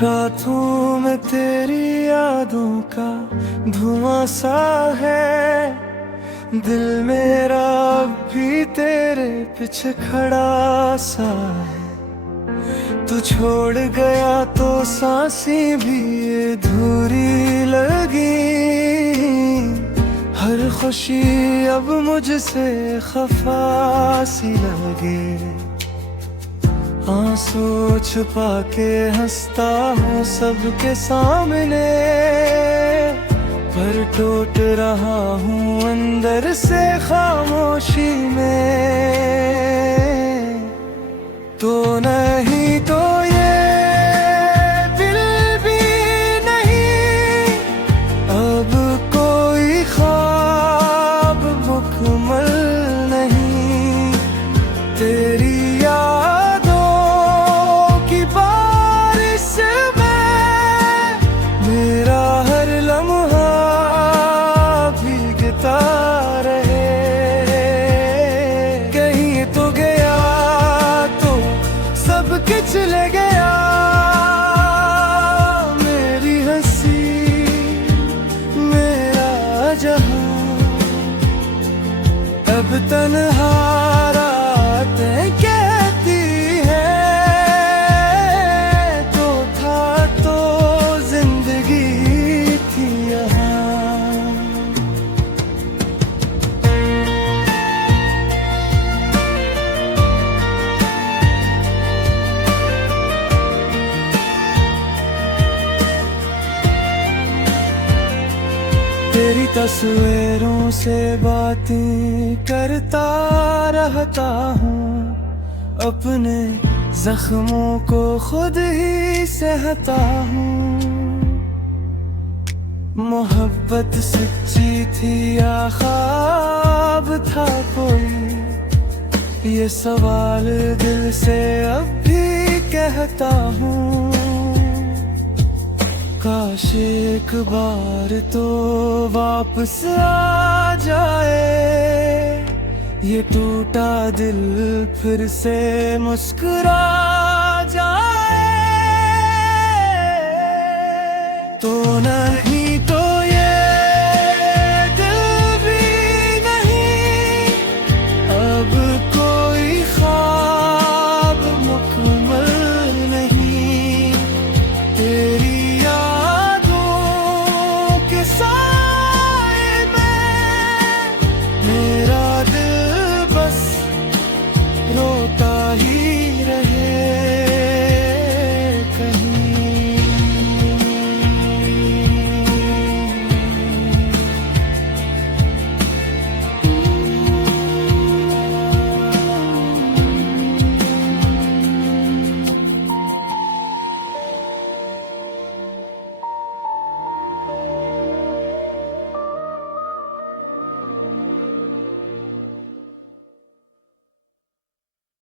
रातों में तेरी यादों का धुआं सा है, दिल मेरा अब भी तेरे पीछे खड़ा सा है। तू छोड़ गया तो सांसें भी अधूरी लगी, हर खुशी अब मुझसे खफा सी लगी। आंसू छुपा के हंसता हूँ सबके सामने, पर टूट रहा हूँ अंदर से खामोशी में। तो नहीं तो ये दिल भी नहीं, अब कोई ख्वाब मुकम्मल नहीं। तेरी चले गया मेरी हंसी, मेरा जहां, अब तन्हा रातें कहती है तो था तो जिंदगी थी यहाँ। तेरी तस्वीरों से बातें करता रहता हूँ, अपने जख्मों को खुद ही सहता हूँ। मोहब्बत सच्ची थी या ख्वाब था कोई, ये सवाल दिल से अब भी कहता हूँ। काश एक बार तो वापस आ जाए, ये टूटा दिल फिर से मुस्कुरा जाए। तो न